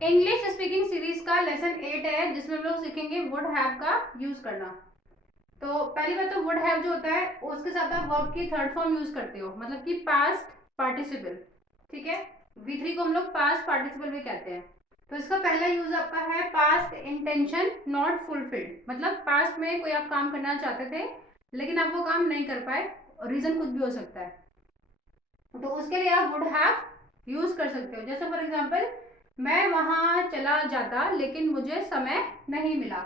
English speaking series का lesson 8 है, जिसमें हम लोग सीखेंगे वुड हैव का यूज करना। तो पहली बात तो वुड हैव जो होता है उसके साथ आप वर्ब की थर्ड फॉर्म यूज करते हो, मतलब कि पास्ट पार्टिसिपल। ठीक है, V3 को हम लोग पास्ट पार्टिसिपल भी कहते हैं। तो इसका पहला यूज आपका है पास्ट इंटेंशन नॉट फुलफिल्ड, मतलब पास्ट में कोई आप काम करना चाहते थे लेकिन आप वो काम नहीं कर पाए, रीजन कुछ भी हो सकता है, तो उसके लिए आप वुड हैव यूज कर सकते हो। जैसे फॉर एग्जाम्पल, मैं वहां चला जाता लेकिन मुझे समय नहीं मिला,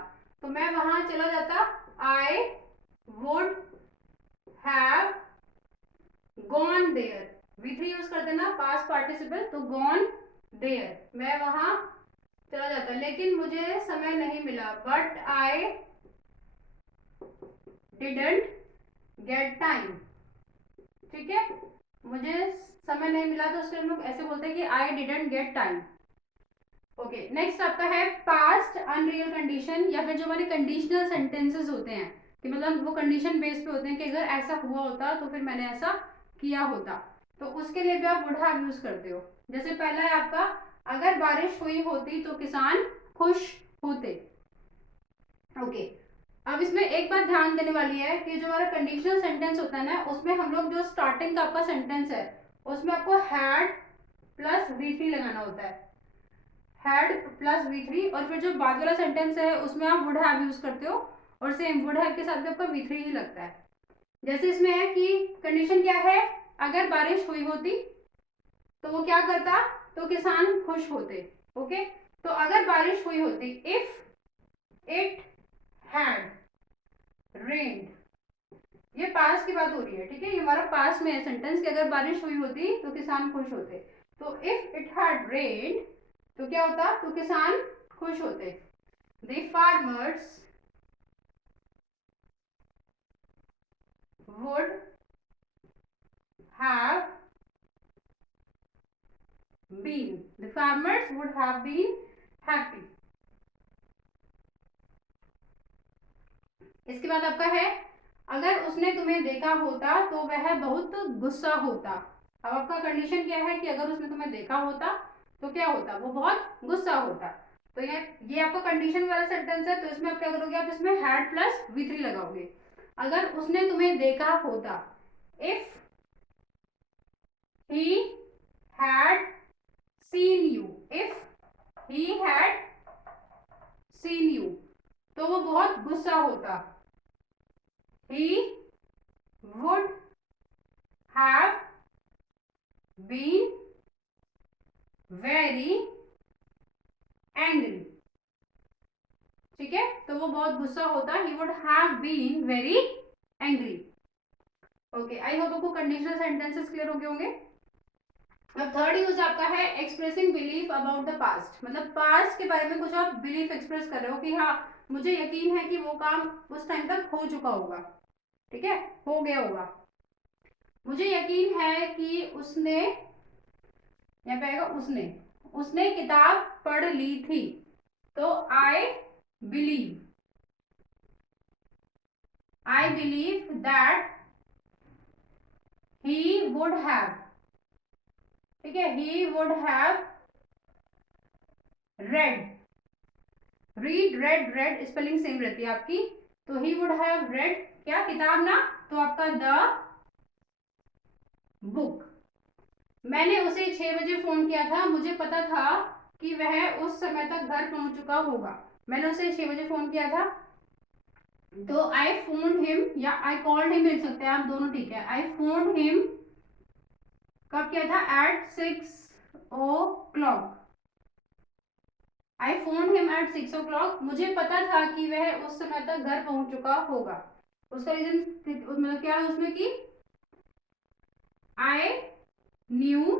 तो मैं वहां चला जाता, I would have gone there. V3 use कर देना पास्ट पार्टिसिपल, तो गॉन देयर, मैं वहां चला जाता लेकिन मुझे समय नहीं मिला, but I didn't get time. ठीक है, मुझे समय नहीं मिला तो उसके हम लोग ऐसे बोलते हैं कि आई didn't get time. Okay, next आपका है पास्ट अनरियल कंडीशन, या फिर जो हमारे कंडीशनल सेंटेंसेस होते हैं कि मतलब वो कंडीशन बेस पे होते हैं कि अगर ऐसा हुआ होता तो फिर मैंने ऐसा किया होता, तो उसके लिए भी आप वुड हैव यूज करते हो। जैसे पहला है आपका, अगर बारिश हुई होती तो किसान खुश होते। ओके, अब इसमें एक बात ध्यान देने वाली है कि जो हमारा कंडीशनल सेंटेंस होता है ना, उसमें हम लोग जो स्टार्टिंग का आपका सेंटेंस है उसमें आपको हैड प्लस V3 लगाना होता है, हैड प्लस V3, और फिर जो बाद वाला सेंटेंस है उसमें आप वुड हैव यूज करते हो, और सेम वुड हैव के साथ भी आपका V3 ही लगता है। जैसे इसमें है कि कंडीशन क्या है, अगर बारिश हुई होती तो वो क्या करता, तो किसान खुश होते। ओके, तो अगर बारिश हुई होती, इफ इट हैड रेन्ड, ये पास की बात हो रही है। ठीक है, ये हमारा पास में है सेंटेंस कि अगर बारिश हुई होती तो किसान खुश होते। तो इफ इट हैड रेन्ड तो क्या होता, तो किसान खुश होते। The farmers would have been, the farmers would have been happy. इसके बाद आपका है, अगर उसने तुम्हें देखा होता तो वह बहुत गुस्सा होता। अब आपका कंडीशन क्या है कि अगर उसने तुम्हें देखा होता तो क्या होता, वो बहुत गुस्सा होता। तो ये आपका कंडीशन वाला सेंटेंस है, तो इसमें आप क्या करोगे, आप इसमें हैड प्लस V3 लगाओगे। अगर उसने तुम्हें देखा होता, if he had seen you, if he had seen you, तो वो बहुत गुस्सा होता, he would have been very angry। ठीक है, तो वो बहुत गुस्सा होता, he would have been very angry। Okay, I hope आपको कंडीशनल सेंटेंसेस क्लियर हो गए होंगे। अब थर्ड यूज आपका है expressing belief about the past, मतलब पास्ट के बारे में कुछ आप बिलीफ एक्सप्रेस कर रहे हो कि हाँ मुझे यकीन है कि वो काम उस टाइम तक हो चुका होगा। ठीक है, हो गया होगा, मुझे यकीन है कि उसने, यहाँ पे आएगा उसने, उसने किताब पढ़ ली थी, तो believe I believe that he would have. ठीक है, ही would have read, read red, red spelling same रहती है आपकी, तो ही वुड हैव रेड क्या, किताब ना, तो आपका द बुक। मैंने उसे 6 बजे फोन किया था, मुझे पता था कि वह उस समय तक घर पहुंच चुका होगा। मैंने उसे 6 बजे फोन किया था, तो आई फोन हिम या आई कॉल्ड हिम मिल सकते हैं आप दोनों, ठीक है। आई फोन हिम कब किया था, at 6 o'clock। I phone him at 6 o'clock, मुझे पता था कि वह उस समय तक घर पहुंच चुका होगा। उसका रीजन मतलब क्या है उसमें कि I knew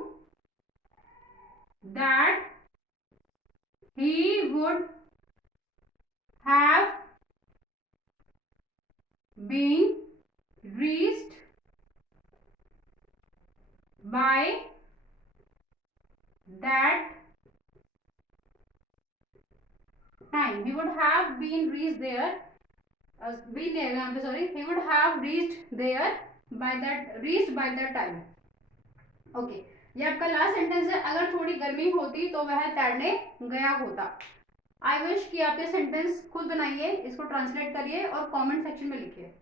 that he would have been reached by that time, he would have been reached there, been I'm sorry, he would have reached there by that, reached by that time। Okay, ये आपका last sentence है, अगर थोड़ी गर्मी होती तो वह तैरने गया होता। आई विश कि आप ये सेंटेंस खुद बनाइए, इसको ट्रांसलेट करिए और कमेंट सेक्शन में लिखिए।